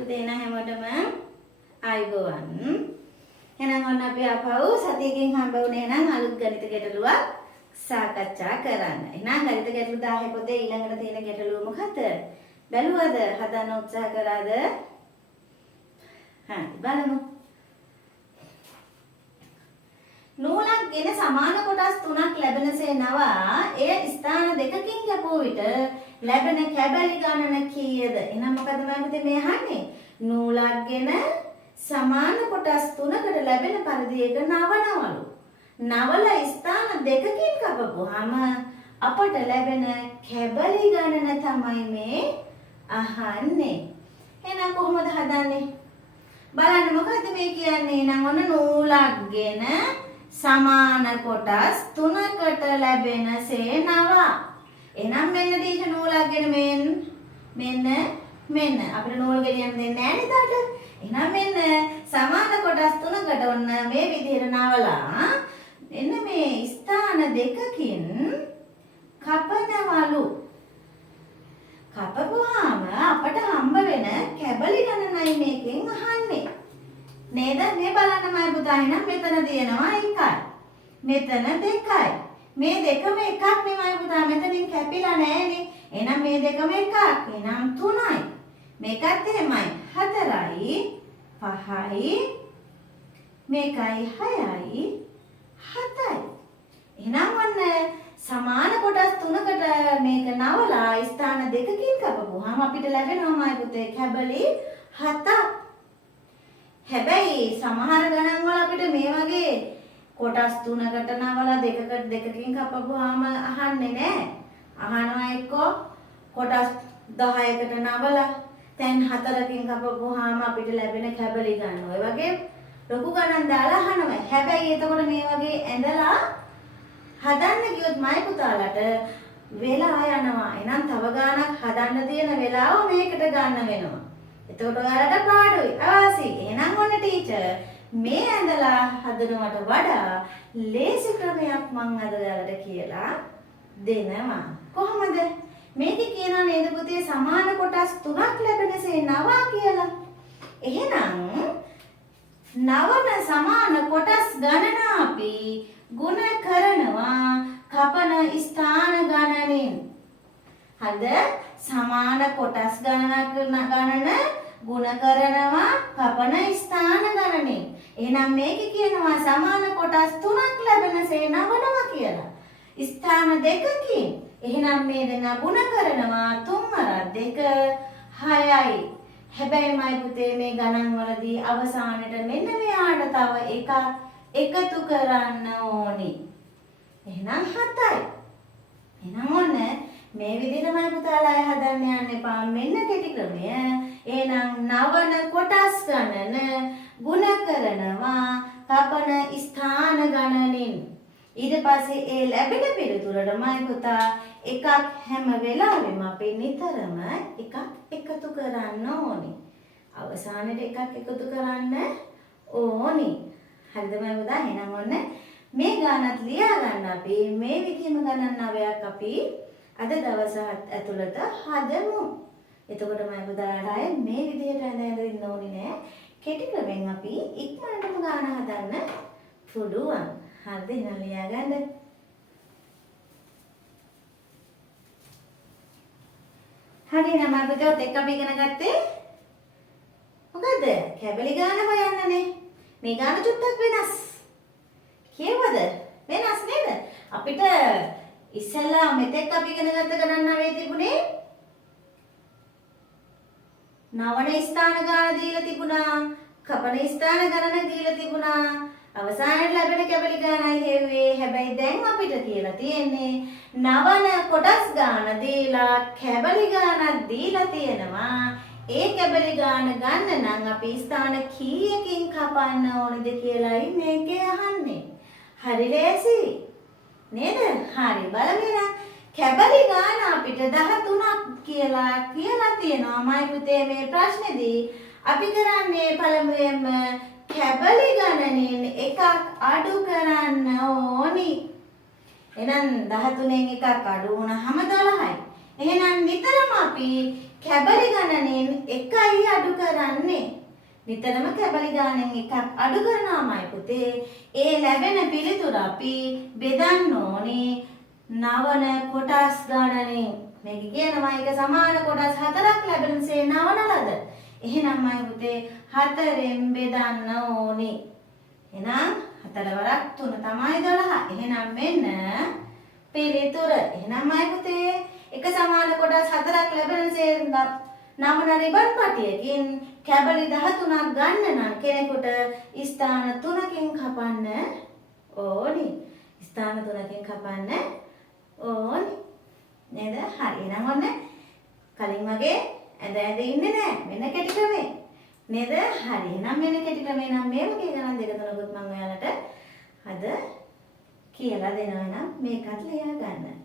පුතේ නා හැමෝටම ආයුබෝවන්. එහෙනම් ඔන්න අපි ආපහු සතියකින් හම්බ වුණේ නම් අලුත් ගණිත ගැටලුවක් සාකච්ඡා කරන්න. එහෙනම් ගණිත ගැටලු 10 පොතේ ඊළඟට තියෙන ගැටලුව මොකක්ද? බැලුවද? හදන්න උත්සාහ කරාද? හරි බලමු. නූලක් ගෙන සමාන කොටස් 3ක් ලැබෙනසේ නවා එය ස්ථාන දෙකකින් කැපුව විට ලැබෙන කැබලි ගණන කීයද? එහෙනම් මොකද මම මේ අහන්නේ? නූලක් ගෙන සමාන කොටස් 3කට ලැබෙන පරිදි එක නවනවලු. නවල ස්ථාන දෙකකින් කපපුවාම අපට ලැබෙන කැබලි ගණන තමයි මේ අහන්නේ. එහෙනම් කොහොමද හදන්නේ? බලන්න මොකද්ද මේ කියන්නේ? නම් ඔන්න නූලක් ගෙන සමාන කොටස් 3කට ලැබෙනසේ නවා. එහෙනම් මෙන්න ටීචර් නූලක් ගෙන මෙන්න අපිට නූල් ගෙනියන්න දෙන්නේ නැහැ නේද? එහෙනම් මෙන්න සමාන කොටස් 3කට ඔන්න මේ විදිහට නවලා එන්න මේ ස්ථාන දෙකකින් කපනවලු. කපපුවාම අපට හම්බ වෙන කැබලි ගණනයි මේකෙන් අහන්නේ. නේද? මේ බලන්න මම පුතා එහෙනම් මෙතන තියෙනවා 1යි. මෙතන 2යි. මේ දෙකම එකක් නෙමෙයි පුතා. මෙතනින් කැපිලා නැහැනේ. එහෙනම් මේ දෙකම එකක්. එහෙනම් 3යි. මේකත් එහෙමයි. 4යි 5යි මේකයි 6යි 7යි. එහෙනම් ඔන්න සමාන කොටස් 3කට මේක නවලා ස්ථාන දෙකකින් කපපුවාම අපිට ලැබෙනවා පුතේ කැබලි 7ක්. හැබැයි සමහර ගණන් වල අපිට මේ වගේ කොටස් 3කට නවලා දෙකකින් කපපුවාම අහන්නේ නැහැ. අහනවා එක්කෝ කොටස් 10කට නවලා දැන් 4කින් කපපුවාම අපිට ලැබෙන කැබලි ගන්න. ඔය වගේ ලොකු ගණන් දාලා අහනවා. හැබැයි එතකොට මේ වගේ ඇඳලා හදන්න ගියොත් මයි පුතාලට වෙලා යනවා. එහෙනම් තව ගාණක් හදන්න තියෙන වෙලාව මේකට ගන්න වෙනවා. එතකොට ඔයාලට පාඩුයි. අවාසි. එහෙනම් ඔන්න ටීචර් මේ ඇඳලා හදනවට වඩා ලේසි ක්‍රමයක් මම අද ඔයාලට කියලා දෙනවා. කොහොමද? මේක කියනවා නේද පුතේ සමාන කොටස් 3ක් ලැබෙනසේ නවා කියලා. එහෙනම් නවන සමාන කොටස් ගණන අපි ගුණ කරනවා කපන ස්ථාන ගණනින්. හරිද? සමාන කොටස් ගණන ගුණ කරනවා කපන ස්ථාන ගණනින්. එහෙනම් මේක කියනවා සමාන කොටස් 3ක් ලැබෙනසේ නවනවා කියලා. ස්ථාන දෙකකින්. එහෙනම් මේ දෙන ගුණ කරනවා 3 2 6යි. හැබැයි මයි පුතේ මේ ගණන් වලදී අවසානයේ මෙන්න මෙයාට තව එකක් එකතු කරන්න ඕනි. එහෙනම් 7යි. එහෙනම් ඔන්න මේ විදිහට මයි පුතාලා හදන්න යන්න එපා. මෙන්න කෙටි ක්‍රමය. එහෙනම් නවන කොටස් ගණන ගුණ කරනවා කපන ස්ථාන ගණනින්. ඊට පස්සේ ඒ ලැබෙන පිළිතුරට මයි පුතා එකක් හැම වෙලාවෙම අපි නිතරම එකක් එකතු කරන්න ඕනි. අවසානයේ එකක් එකතු කරන්න ඕනි. හරිද මම පුතා? එහෙනම් ඔන්න මේ ගණනත් ලියා ගන්න අපි මේ විදිහම ගණන් නවයක් අපි අද දවස් ඇතුළත හදමු. එතකොට මම පුතාලාට ආයේ මේ විදිහට ඇඳ ඉන්න ඕනේ නෑ. කෙටි ක්‍රමෙන් අපි ඉක්මනටම ගණන හදන්න පුළුවන්. හරිද? එහෙනම් ලියා ගන්න. හරි නම අපිට එක් අපි ඉගෙන ගත්තේ මොකද? කැබලි ගාන හොයන්නනේ. මේ ගාන චුට්ටක් වෙනස්. කියවද? වෙනස් නේද? අපිට ඉස්සෙල්ලා මෙතෙක් අපි ඉගෙන ගත්ත ගණන් නාවේ තිබුණේ නවන ස්ථාන ගාන දීලා තිබුණා. කපන ස්ථාන ගණන දීලා තිබුණා. අවසානයේ ලැබෙන කැබලි ගානයි හෙව්වේ. හැබැයි දැන් අපිට කියලා තියෙන්නේ නවන කොටස් ගාන දීලා කැබලි ගානක් දීලා තියෙනවා. ඒ කැබලි ගාන ගන්න නම් අපි ස්ථාන කීයකින් කපන්න ඕනද කියලායි මේකේ අහන්නේ. හරි ලේසි නේද? හරි බලන්න. කැබලි ගාන අපිට 13ක් කියලා තියෙනවා. මයි පුතේ මේ ප්‍රශ්නේදී අපි කරන්නේ පළමුවෙන්ම කැබලි ගණනින් එකක් අඩු කරන්න ඕනි. එහෙනම් 13න් එකක් අඩු වුණාම 12යි. එහෙනම් නිතරම අපි කැබලි ගණනෙන් 1යි අඩු කරන්නේ. නිතරම කැබලි ගණනෙන් 1ක් අඩු කරනවාමයි පුතේ. ඒ ලැබෙන පිළිතුර අපි බෙදන්න ඕනේ නවන කොටස් ගණනෙන්. මේක කියනවා එක සමාන කොටස් 4ක් ලැබෙනසේ නවන ලද. එහෙනම්මයි පුතේ 4ෙන් බෙදන්න ඕනේ. එහෙනම් 4 වරක් 3 තමයි 12. එහෙනම් මෙන්න පිළිතුර. එහෙනම්මයි පුතේ එක සමාන කොටස් 4ක් ලැබෙනසේ නවන රිබන් පටියකින් කැබලි 13ක් ගන්න නම් කෙනෙකුට ස්ථාන 3කින් කපන්න ඕනි. ස්ථාන 3කින් කපන්න ඕනි. නේද? හරි. එහෙනම් ඔන්න කලින් වගේ ඇඳ ඉන්නේ නැහැ. මෙන්න කෙටි ක්‍රමේ. නේද? හරි. එහෙනම් මෙන්න කෙටි ක්‍රමේ නම් මේ වගේ ගණන් දෙක තුනකුත් මම ඔයාලට අද කියලා දෙනවා නම් මේකත් ලියා ගන්න.